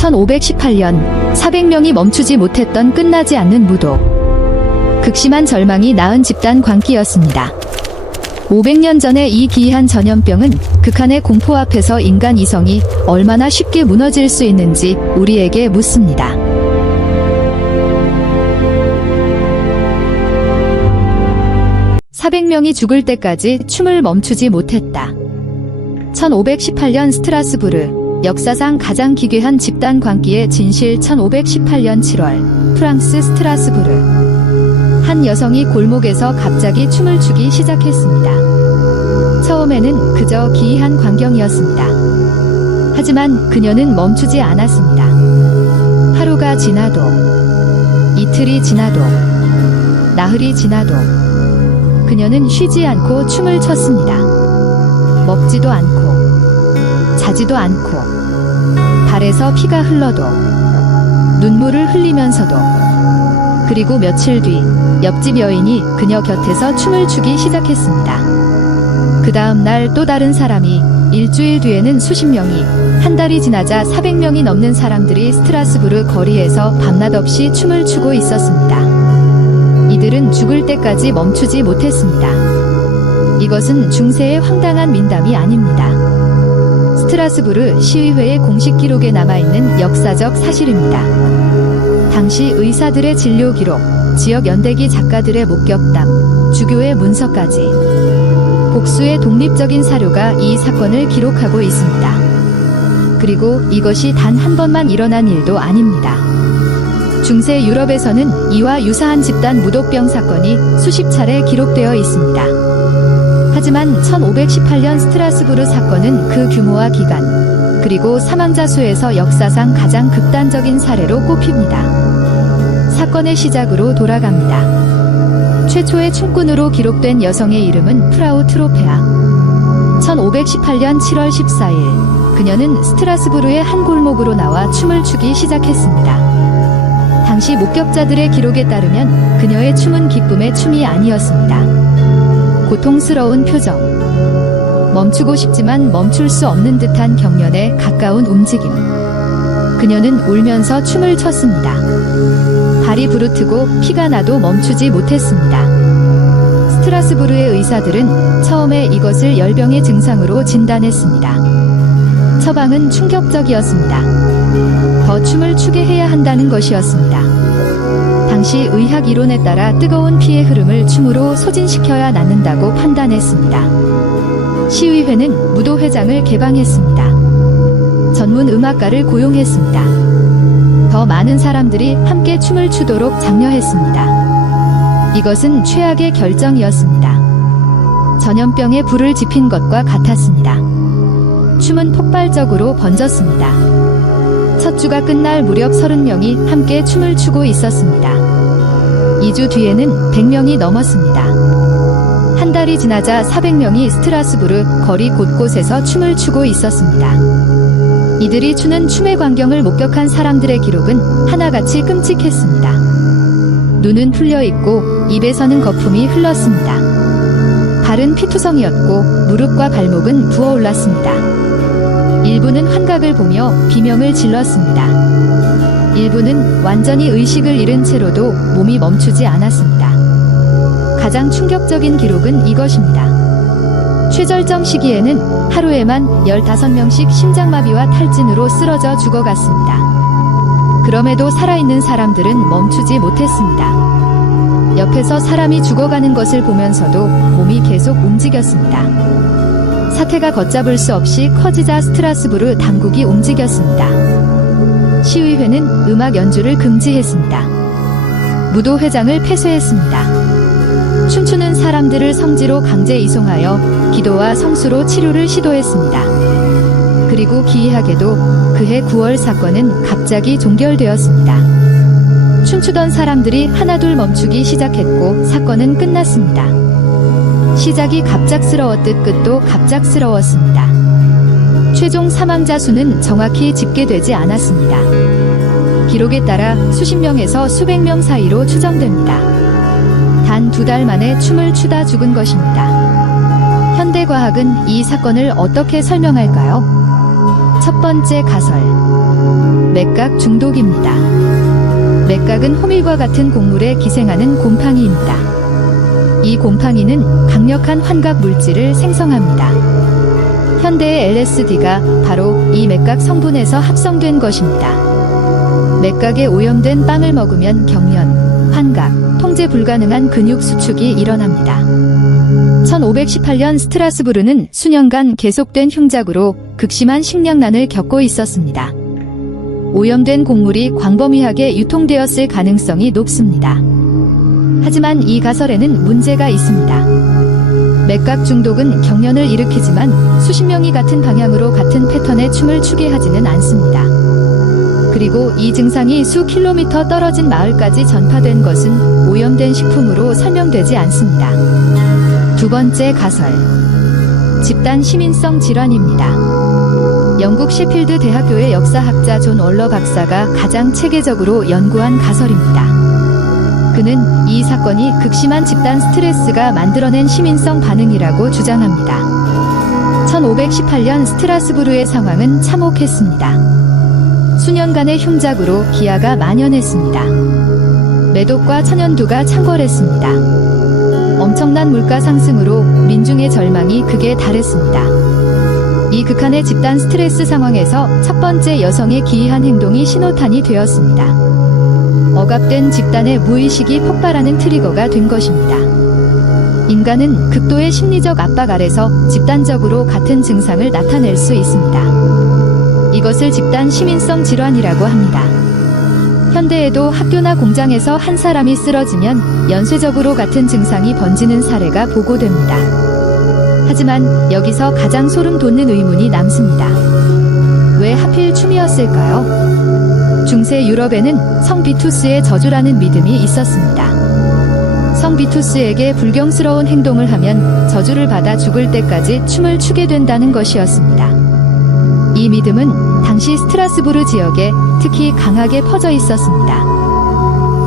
1518년 400명이 멈추지 못했던 끝나지 않는 무도. 극심한 절망이 낳은 집단 광기였습니다. 500년 전의 이 기이한 전염병은 극한의 공포 앞에서 인간 이성이 얼마나 쉽게 무너질 수 있는지 우리에게 묻습니다. (400명이) 죽을 때까지 춤을 멈추지 못했다. 1518년 스트라스부르. 역사상 가장 기괴한 집단 광기의 진실. 1518년 7월 프랑스 스트라스부르. 한 여성이 골목에서 갑자기 춤을 추기 시작했습니다. 처음에는 그저 기이한 광경이었습니다. 하지만 그녀는 멈추지 않았습니다. 하루가 지나도, 이틀이 지나도, 나흘이 지나도 그녀는 쉬지 않고 춤을 췄습니다. 먹지도 않고 자지도 않고 발에서 피가 흘러도 눈물을 흘리면서도. 그리고 며칠 뒤 옆집 여인이 그녀 곁에서 춤을 추기 시작했습니다. 그 다음 날 또 다른 사람이, 일주일 뒤에는 수십 명이, 한 달이 지나자 400명이 넘는 사람들이 스트라스부르 거리에서 밤낮 없이 춤을 추고 있었습니다. 이들은 죽을 때까지 멈추지 못했습니다. 이것은 중세의 황당한 민담이 아닙니다. 스트라스부르 시의회의 공식 기록에 남아있는 역사적 사실입니다. 당시 의사들의 진료 기록, 지역 연대기 작가들의 목격담, 주교의 문서까지 복수의 독립적인 사료가 이 사건을 기록하고 있습니다. 그리고 이것이 단 한 번만 일어난 일도 아닙니다. 중세 유럽에서는 이와 유사한 집단 무독병 사건이 수십 차례 기록되어 있습니다. 하지만 1518년 스트라스부르 사건은 그 규모와 기간, 그리고 사망자 수에서 역사상 가장 극단적인 사례로 꼽힙니다. 사건의 시작으로 돌아갑니다. 최초의 춤꾼으로 기록된 여성의 이름은 프라우 트로페아. 1518년 7월 14일, 그녀는 스트라스부르의 한 골목으로 나와 춤을 추기 시작했습니다. 당시 목격자들의 기록에 따르면 그녀의 춤은 기쁨의 춤이 아니었습니다. 고통스러운 표정, 멈추고 싶지만 멈출 수 없는 듯한 경련에 가까운 움직임. 그녀는 울면서 춤을 췄습니다. 발이 부르트고 피가 나도 멈추지 못했습니다. 스트라스부르의 의사들은 처음에 이것을 열병의 증상으로 진단했습니다. 처방은 충격적이었습니다. 더 춤을 추게 해야 한다는 것이었습니다. 당시 의학 이론에 따라 뜨거운 피의 흐름을 춤으로 소진시켜야 낫는다고 판단했습니다. 시의회는 무도회장을 개방했습니다. 전문 음악가를 고용했습니다. 더 많은 사람들이 함께 춤을 추도록 장려했습니다. 이것은 최악의 결정이었습니다. 전염병에 불을 지핀 것과 같았습니다. 춤은 폭발적으로 번졌습니다. 첫 주가 끝날 무렵 30명이 함께 춤을 추고 있었습니다. 2주 뒤에는 100명이 넘었습니다. 한 달이 지나자 400명이 스트라스부르 거리 곳곳에서 춤을 추고 있었습니다. 이들이 추는 춤의 광경을 목격한 사람들의 기록은 하나같이 끔찍했습니다. 눈은 풀려있고 입에서는 거품이 흘렀습니다. 발은 피투성이었고 무릎과 발목은 부어올랐습니다. 일부는 환각을 보며 비명을 질렀습니다. 일부는 완전히 의식을 잃은 채로도 몸이 멈추지 않았습니다. 가장 충격적인 기록은 이것입니다. 최절정 시기에는 하루에만 15명씩 심장마비와 탈진으로 쓰러져 죽어갔습니다. 그럼에도 살아있는 사람들은 멈추지 못했습니다. 옆에서 사람이 죽어가는 것을 보면서도 몸이 계속 움직였습니다. 사태가 걷잡을 수 없이 커지자 스트라스부르 당국이 움직였습니다. 시의회는 음악 연주를 금지했습니다. 무도회장을 폐쇄했습니다. 춤추는 사람들을 성지로 강제 이송하여 기도와 성수로 치료를 시도했습니다. 그리고 기이하게도 그해 9월 사건은 갑자기 종결되었습니다. 춤추던 사람들이 하나둘 멈추기 시작했고 사건은 끝났습니다. 시작이 갑작스러웠듯 끝도 갑작스러웠습니다. 최종 사망자 수는 정확히 집계되지 않았습니다. 기록에 따라 수십 명에서 수백 명 사이로 추정됩니다. 단 2달 만에 춤을 추다 죽은 것입니다. 현대과학은 이 사건을 어떻게 설명할까요? 첫 번째 가설. 맥각 중독입니다. 맥각은 호밀과 같은 곡물에 기생하는 곰팡이입니다. 이 곰팡이는 강력한 환각 물질을 생성합니다. 현대의 LSD가 바로 이 맥각 성분에서 합성된 것입니다. 맥각에 오염된 빵을 먹으면 경련, 환각, 통제 불가능한 근육 수축이 일어납니다. 1518년 스트라스부르는 수년간 계속된 흉작으로 극심한 식량난을 겪고 있었습니다. 오염된 곡물이 광범위하게 유통되었을 가능성이 높습니다. 하지만 이 가설에는 문제가 있습니다. 맥각 중독은 경련을 일으키지만 수십 명이 같은 방향으로 같은 패턴의 춤을 추게 하지는 않습니다. 그리고 이 증상이 수 킬로미터 떨어진 마을까지 전파된 것은 오염된 식품으로 설명되지 않습니다. 두 번째 가설. 집단 시민성 질환입니다. 영국 셰필드 대학교의 역사학자 존 월러 박사가 가장 체계적으로 연구한 가설입니다. 그는 이 사건이 극심한 집단 스트레스가 만들어낸 시민성 반응이라고 주장합니다. 1518년 스트라스부르의 상황은 참혹했습니다. 수년간의 흉작으로 기아가 만연했습니다. 매독과 천연두가 창궐했습니다. 엄청난 물가 상승으로 민중의 절망이 극에 달했습니다. 이 극한의 집단 스트레스 상황에서 첫 번째 여성의 기이한 행동이 신호탄이 되었습니다. 억압된 집단의 무의식이 폭발하는 트리거가 된 것입니다. 인간은 극도의 심리적 압박 아래서 집단적으로 같은 증상을 나타낼 수 있습니다. 이것을 집단 시민성 질환이라고 합니다. 현대에도 학교나 공장에서 한 사람이 쓰러지면 연쇄적으로 같은 증상이 번지는 사례가 보고됩니다. 하지만 여기서 가장 소름 돋는 의문이 남습니다. 왜 하필 춤이었을까요? 중세 유럽에는 성 비투스의 저주라는 믿음이 있었습니다. 성 비투스에게 불경스러운 행동을 하면 저주를 받아 죽을 때까지 춤을 추게 된다는 것이었습니다. 이 믿음은 당시 스트라스부르 지역에 특히 강하게 퍼져 있었습니다.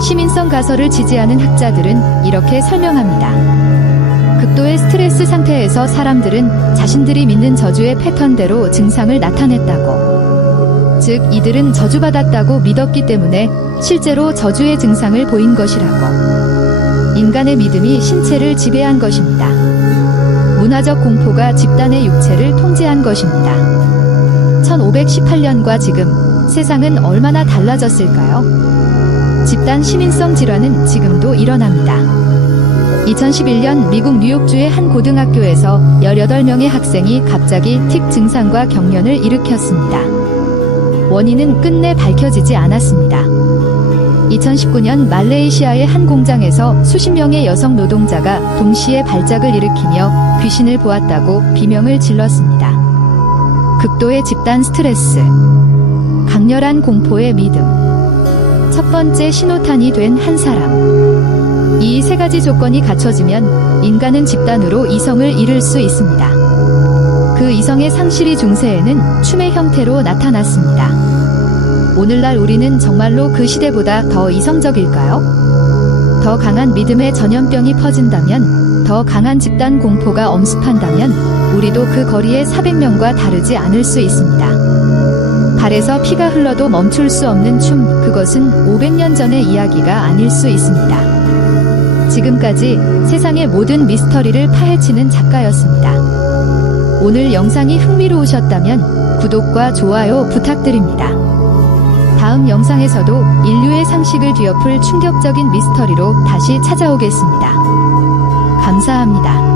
시민성 가설을 지지하는 학자들은 이렇게 설명합니다. 극도의 스트레스 상태에서 사람들은 자신들이 믿는 저주의 패턴대로 증상을 나타냈다고. 즉, 이들은 저주받았다고 믿었기 때문에 실제로 저주의 증상을 보인 것이라고. 인간의 믿음이 신체를 지배한 것입니다. 문화적 공포가 집단의 육체를 통제한 것입니다. 1518년과 지금 세상은 얼마나 달라졌을까요? 집단 시민성 질환은 지금도 일어납니다. 2011년 미국 뉴욕주의 한 고등학교에서 18명의 학생이 갑자기 틱 증상과 경련을 일으켰습니다. 원인은 끝내 밝혀지지 않았습니다. 2019년 말레이시아의 한 공장에서 수십 명의 여성 노동자가 동시에 발작을 일으키며 귀신을 보았다고 비명을 질렀습니다. 극도의 집단 스트레스, 강렬한 공포의 믿음, 첫 번째 신호탄이 된 한 사람. 이 세 가지 조건이 갖춰지면 인간은 집단으로 이성을 잃을 수 있습니다. 그 이성의 상실이 중세에는 춤의 형태로 나타났습니다. 오늘날 우리는 정말로 그 시대보다 더 이성적일까요? 더 강한 믿음의 전염병이 퍼진다면, 더 강한 집단 공포가 엄습한다면 우리도 그 거리의 400명과 다르지 않을 수 있습니다. 발에서 피가 흘러도 멈출 수 없는 춤, 그것은 500년 전의 이야기가 아닐 수 있습니다. 지금까지 세상의 모든 미스터리를 파헤치는 작가였습니다. 오늘 영상이 흥미로우셨다면 구독과 좋아요 부탁드립니다. 다음 영상에서도 인류의 상식을 뒤엎을 충격적인 미스터리로 다시 찾아오겠습니다. 감사합니다.